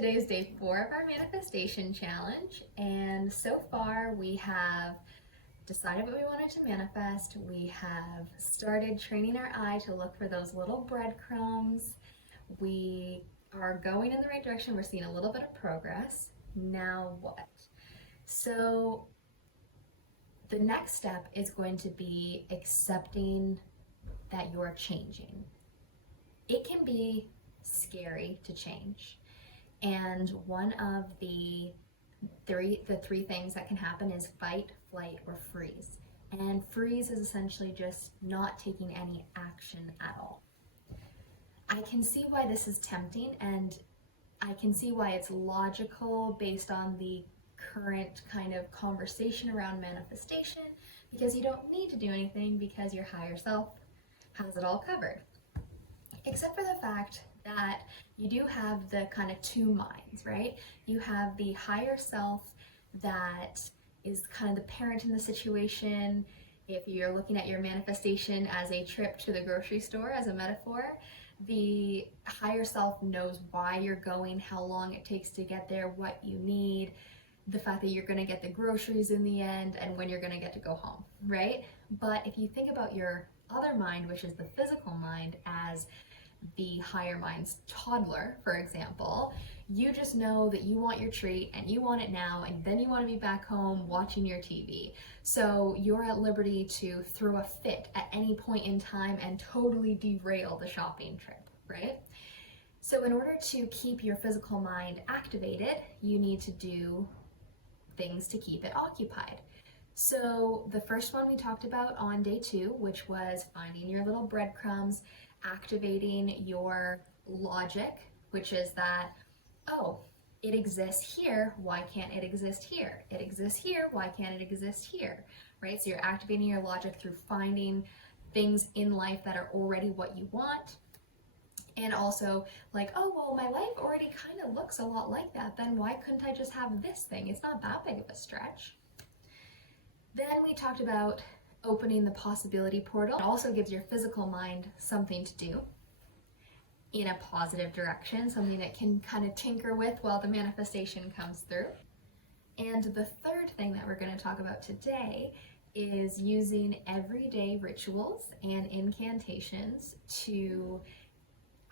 Today is day 4 of our manifestation challenge, and so far we have decided what we wanted to manifest. We have started training our eye to look for those little breadcrumbs. We are going in the right direction. We're seeing a little bit of progress. Now what? So the next step is going to be accepting that you're changing. It can be scary to change. And one of the three things that can happen is fight, flight, or freeze. And freeze is essentially just not taking any action at all. I can see why this is tempting, and I can see why it's logical based on the current kind of conversation around manifestation, because you don't need to do anything because your higher self has it all covered. Except for the fact that you do have the kind of two minds, right? You have the higher self that is kind of the parent in the situation. If you're looking at your manifestation as a trip to the grocery store as a metaphor, the higher self knows why you're going, how long it takes to get there, what you need, the fact that you're going to get the groceries in the end, and when you're going to get to go home, right? But if you think about your other mind, which is the physical mind, as the higher mind's toddler, for example, you just know that you want your treat and you want it now, and then you want to be back home watching your TV. So you're at liberty to throw a fit at any point in time and totally derail the shopping trip, right? So in order to keep your physical mind activated, you need to do things to keep it occupied. So the first one we talked about on day 2, which was finding your little breadcrumbs, activating your logic, which is that, oh, it exists here, why can't it exist here? It exists here, why can't it exist here? Right? So you're activating your logic through finding things in life that are already what you want. And also like, oh, well, my life already kind of looks a lot like that, then why couldn't I just have this thing? It's not that big of a stretch. Then we talked about opening the possibility portal. It also gives your physical mind something to do in a positive direction, something that can kind of tinker with while the manifestation comes through. And the third thing that we're going to talk about today is using everyday rituals and incantations to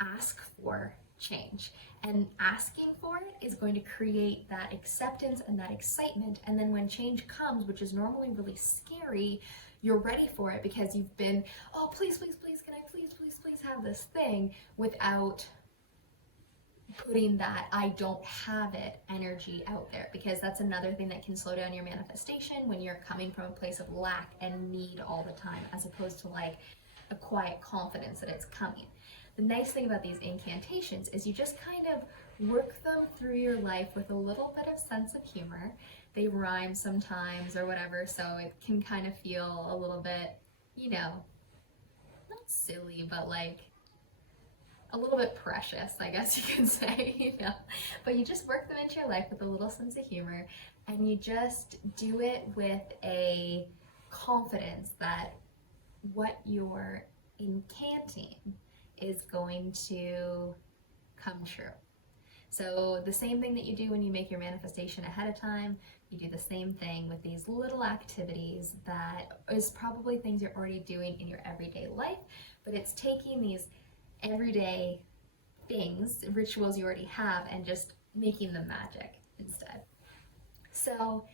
ask for change. And asking for it is going to create that acceptance and that excitement. And then when change comes, which is normally really scary, you're ready for it because you've been, oh, please, please, please, can I please have this thing, without putting that I don't have it energy out there, because that's another thing that can slow down your manifestation when you're coming from a place of lack and need all the time, as opposed to like a quiet confidence that it's coming. The nice thing about these incantations is you just kind of work them through your life with a little bit of sense of humor. They rhyme sometimes or whatever, so it can kind of feel a little bit, not silly, but like a little bit precious, I guess you can say, But you just work them into your life with a little sense of humor, and you just do it with a confidence that what you're incanting is going to come true. So the same thing that you do when you make your manifestation ahead of time, you do the same thing with these little activities that is probably things you're already doing in your everyday life, but it's taking these everyday things, rituals you already have, and just making them magic instead. So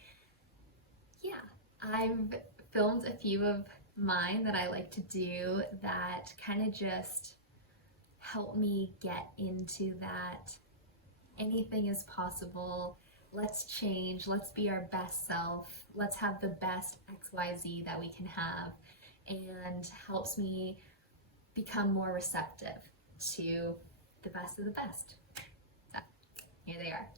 yeah, I've filmed a few of mine that I like to do that kind of just help me get into that anything is possible, let's change, let's be our best self, let's have the best XYZ that we can have, and helps me become more receptive to the best of the best. So here they are.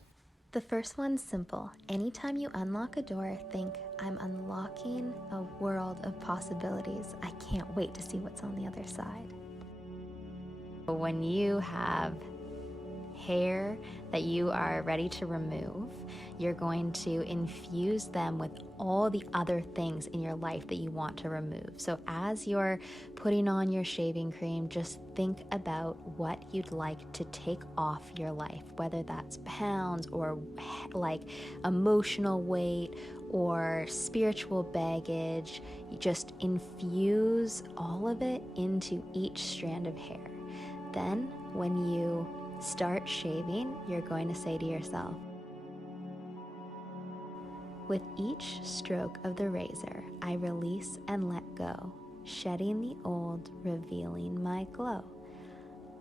The first one's simple. Anytime you unlock a door, think, I'm unlocking a world of possibilities. I can't wait to see what's on the other side. When you have hair that you are ready to remove, you're going to infuse them with all the other things in your life that you want to remove. So as you're putting on your shaving cream, just think about what you'd like to take off your life, whether that's pounds or like emotional weight or spiritual baggage. You just infuse all of it into each strand of hair. Then when you start shaving, you're going to say to yourself, with each stroke of the razor, I release and let go, shedding the old, revealing my glow.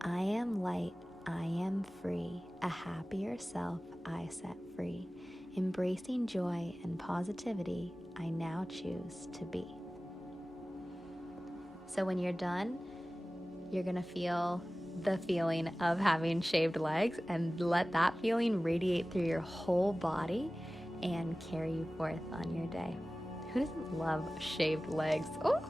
I am light, I am free, a happier self I set free. Embracing joy and positivity, I now choose to be. So when you're done, you're gonna feel the feeling of having shaved legs, and let that feeling radiate through your whole body and carry you forth on your day. Who doesn't love shaved legs? Oh,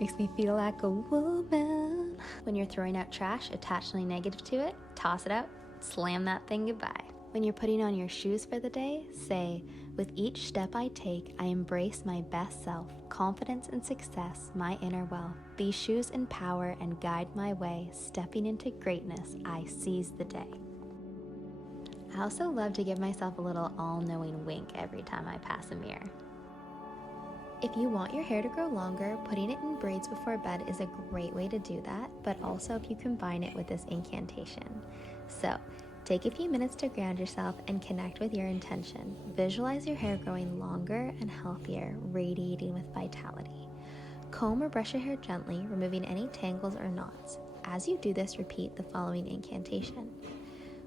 makes me feel like a woman. When you're throwing out trash, attach something negative to it, toss it out, slam that thing goodbye. When you're putting on your shoes for the day, say, with each step I take, I embrace my best self, confidence and success, my inner wealth. These shoes empower and guide my way. Stepping into greatness, I seize the day. I also love to give myself a little all-knowing wink every time I pass a mirror. If you want your hair to grow longer, putting it in braids before bed is a great way to do that, but also if you combine it with this incantation. So, take a few minutes to ground yourself and connect with your intention. Visualize your hair growing longer and healthier, radiating with vitality. Comb or brush your hair gently, removing any tangles or knots. As you do this, repeat the following incantation.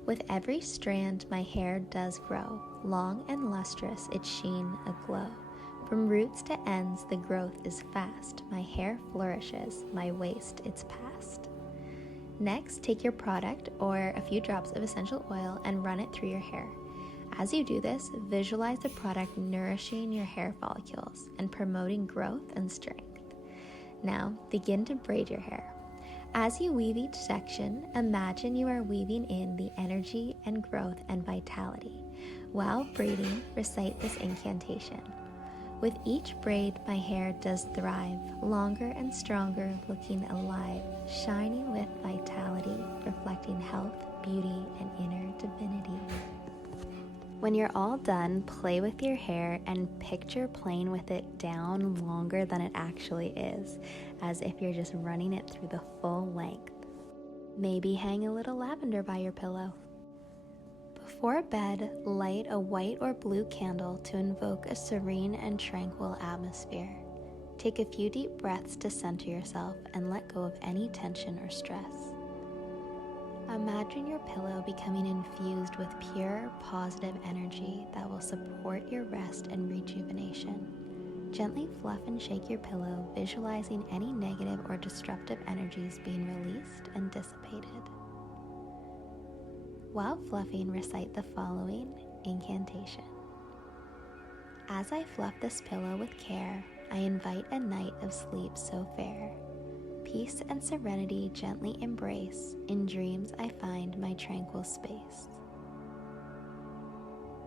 With every strand, my hair does grow, long and lustrous, its sheen aglow. From roots to ends, the growth is fast. My hair flourishes, my waist it's past. Next, take your product or a few drops of essential oil and run it through your hair. As you do this, visualize the product nourishing your hair follicles and promoting growth and strength. Now, begin to braid your hair. As you weave each section, imagine you are weaving in the energy and growth and vitality. While braiding, recite this incantation. With each braid, my hair does thrive, longer and stronger, looking alive, shining with vitality, reflecting health, beauty, and inner divinity. When you're all done, play with your hair and picture playing with it down longer than it actually is, as if you're just running it through the full length. Maybe hang a little lavender by your pillow. Before bed, light a white or blue candle to invoke a serene and tranquil atmosphere. Take a few deep breaths to center yourself and let go of any tension or stress. Imagine your pillow becoming infused with pure, positive energy that will support your rest and rejuvenation. Gently fluff and shake your pillow, visualizing any negative or disruptive energies being released and dissipated. While fluffing, recite the following incantation. As I fluff this pillow with care, I invite a night of sleep so fair. Peace and serenity gently embrace. In dreams I find my tranquil space.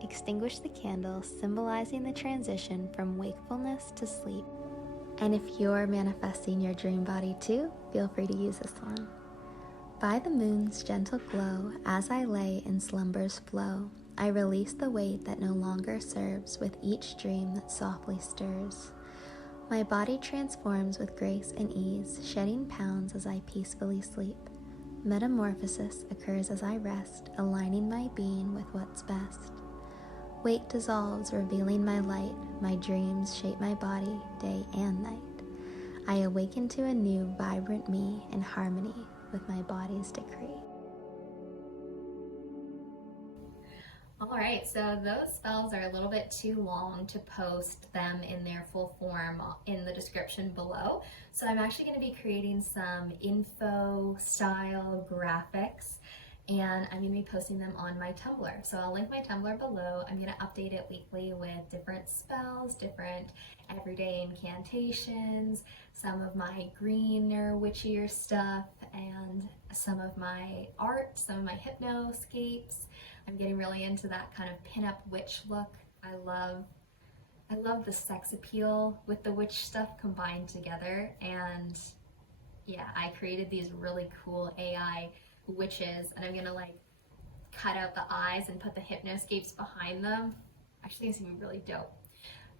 Extinguish the candle, symbolizing the transition from wakefulness to sleep. And if you're manifesting your dream body too, feel free to use this one. By the moon's gentle glow, as I lay in slumber's flow, I release the weight that no longer serves with each dream that softly stirs. My body transforms with grace and ease, shedding pounds as I peacefully sleep. Metamorphosis occurs as I rest, aligning my being with what's best. Weight dissolves, revealing my light. My dreams shape my body, day and night. I awaken to a new, vibrant me in harmony with my body's decree. All right, so those spells are a little bit too long to post them in their full form in the description below. So I'm actually going to be creating some info style graphics and I'm going to be posting them on my Tumblr. So I'll link my Tumblr below. I'm going to update it weekly with different spells, different everyday incantations, some of my greener, witchier stuff, and some of my art, some of my hypnoscapes. I'm getting really into that kind of pinup witch look. I love the sex appeal with the witch stuff combined together, and yeah, I created these really cool AI witches, and I'm gonna like cut out the eyes and put the hypnoscapes behind them. I actually think it's gonna be really dope.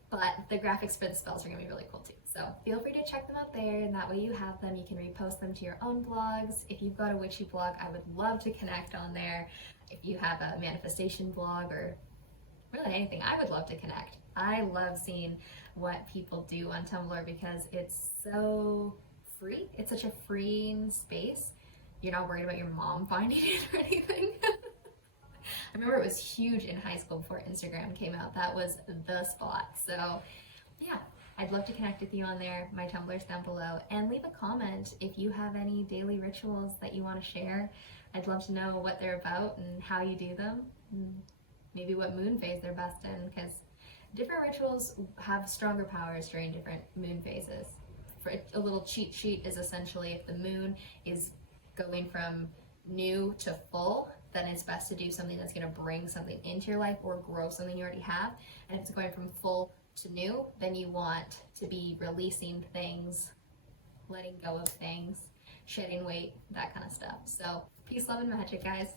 But the graphics for the spells are gonna be really cool too. So feel free to check them out there, and that way you have them. You can repost them to your own blogs. If you've got a witchy blog, I would love to connect on there. If you have a manifestation blog or really anything, I would love to connect. I love seeing what people do on Tumblr because it's so free. It's such a freeing space. You're not worried about your mom finding it or anything. I remember it was huge in high school before Instagram came out. That was the spot. So yeah, I'd love to connect with you on there. My Tumblr's down below. And leave a comment if you have any daily rituals that you want to share. I'd love to know what they're about and how you do them. Maybe what moon phase they're best in, because different rituals have stronger powers during different moon phases. For a little cheat sheet is essentially if the moon is going from new to full, then it's best to do something that's going to bring something into your life or grow something you already have. And if it's going from full to new, then you want to be releasing things, letting go of things, shedding weight, that kind of stuff. So peace, love, and magic, guys.